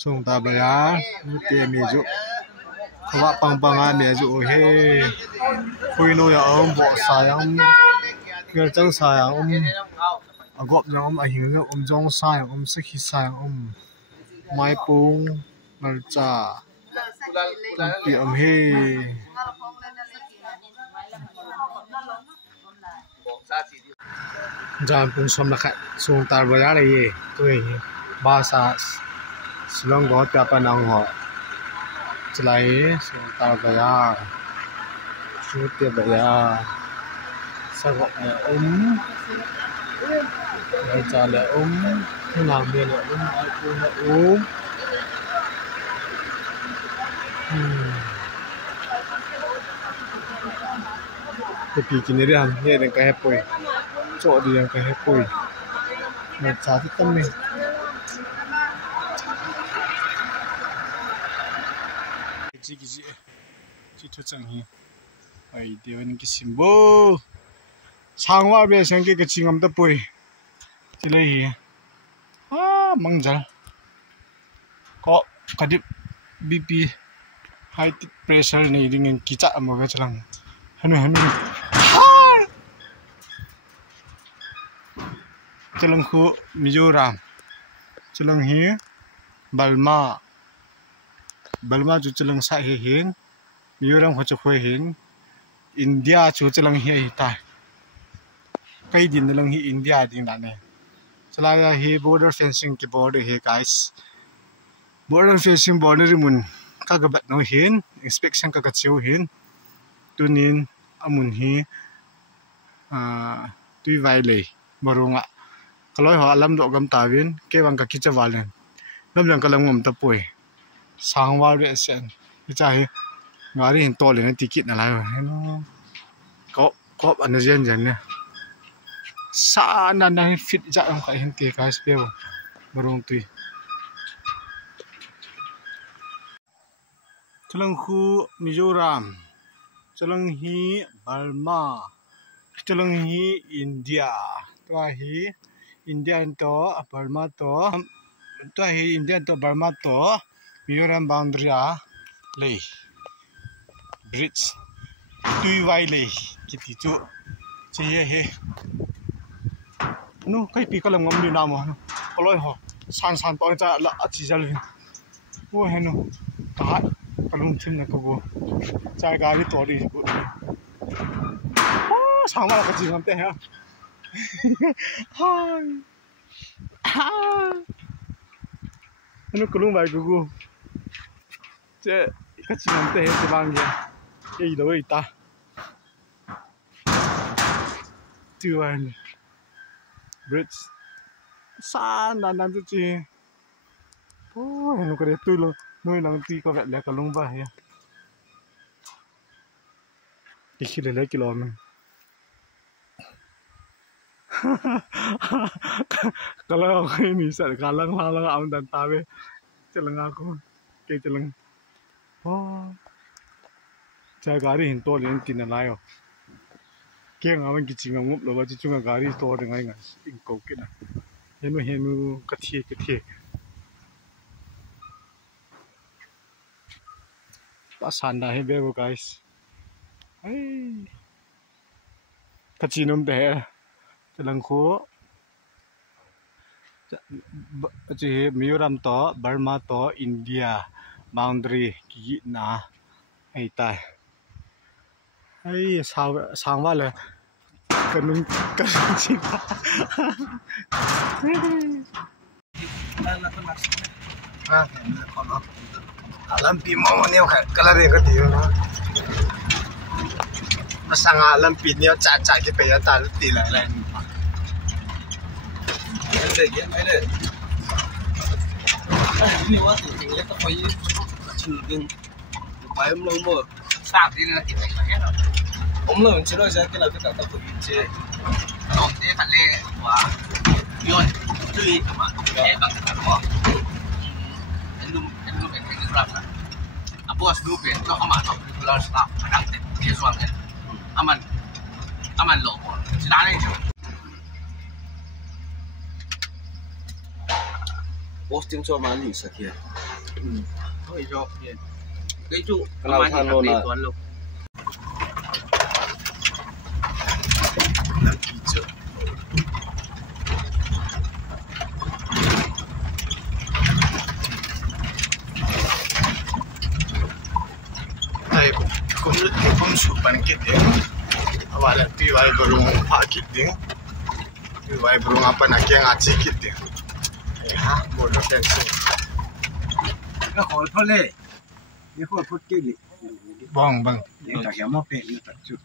Sung tabaya nuti meju kawa pang-panga meju he kuino ya bo sayang gerjang sayang agop yang ahing jong sayang sikhi sayang mai pung malcha pi he jan pung som lakhat sung tabaya le toi bahasa Silong go ta panang ho chlai sung tabaya su te baya sagok ne cha le nam le ai pu ne pi kin ri han ne den ka he poi cho di yang ka he poi ma cha ti tam me ji thu chang hi ai dewan ki simbo sangwa be sang ke chingam ta poi ti le hi mangjal ko kadip bp high pressure nei ring ki cha mo ga chalang hanu chalang khu Mizoram chalang hi Balma chu chalang sa he hin Mizoram ho chu khoi hin India chu chalang hi ta kai din lang hi India ding da ne chalaya hi border fencing ki border he guys border fencing border mun ka ga bat no hin inspection ka chiu hin tunin amun hi tui vai le marunga kaloi ho alam do gam tawin ke wang ka kichawalen lam lang kalang ngom ta poi sangwa re sen cha hi ngari hin to le na ticket na lai no ko an jen ne sa na fit ja am ka hin te guys pe marung tui chalang khu Mizoram chalang hi Burma chalang hi India twa hi Indian to Burma to twa hi Indian to Burma to Mizoram boundary le bridge tui wai le kiti chu che he nu kai pi kalam ngam ni na mo koloi ho san to cha la achi jal wo he nu ta kalung thim na ko go cha gari to ri ko sama la ka ji ngam te ha nu kalung bai go che ka ji ngam te he bang ya ei do ei ta tu an bridge san dan tu chi nu ko de tu lo noi nang ti ko le ka lung ba ya ikile le kilom kalau ini sat kalang am dan tawe celang aku ke celang cha gari hin to len tin na yo ke ngawan ki chingam ngup lo ba chi chunga gari to de ngai nga in ko ke na henu ka thi pasan da he be guys ai ka chinom de chalang kho chi Mizoram to Burma to India boundary ki na ai ta ai sangwa le kanung chi lampi mo ne kala re ka ti na masanga lampi ne cha ki pe ya ta ti la la ai le ni wa ti le ka pai chu din pai mo mo sa ti na ti pai ka no lo chi lo ja ke la ka ta ko yin che no te ka le wa yo tui ma ke ba ka mo en lu en rap na apos lu pe to ama to regular staff adang te ke swang ne aman lo chi da le posting 做蛮厉害的。可以照片。给住，老看路呢。哎，公主办决定，awak nak tiwai belum pak決定，tiwai belum apa nak yang ngaji決定，呀，冇得變數。ก็ขอโทษเลยนี่ขอโทษเกี่ยวดิ บ้อง เดี๋ยวจะเขียนมาเป็นอยู่ตัดจุด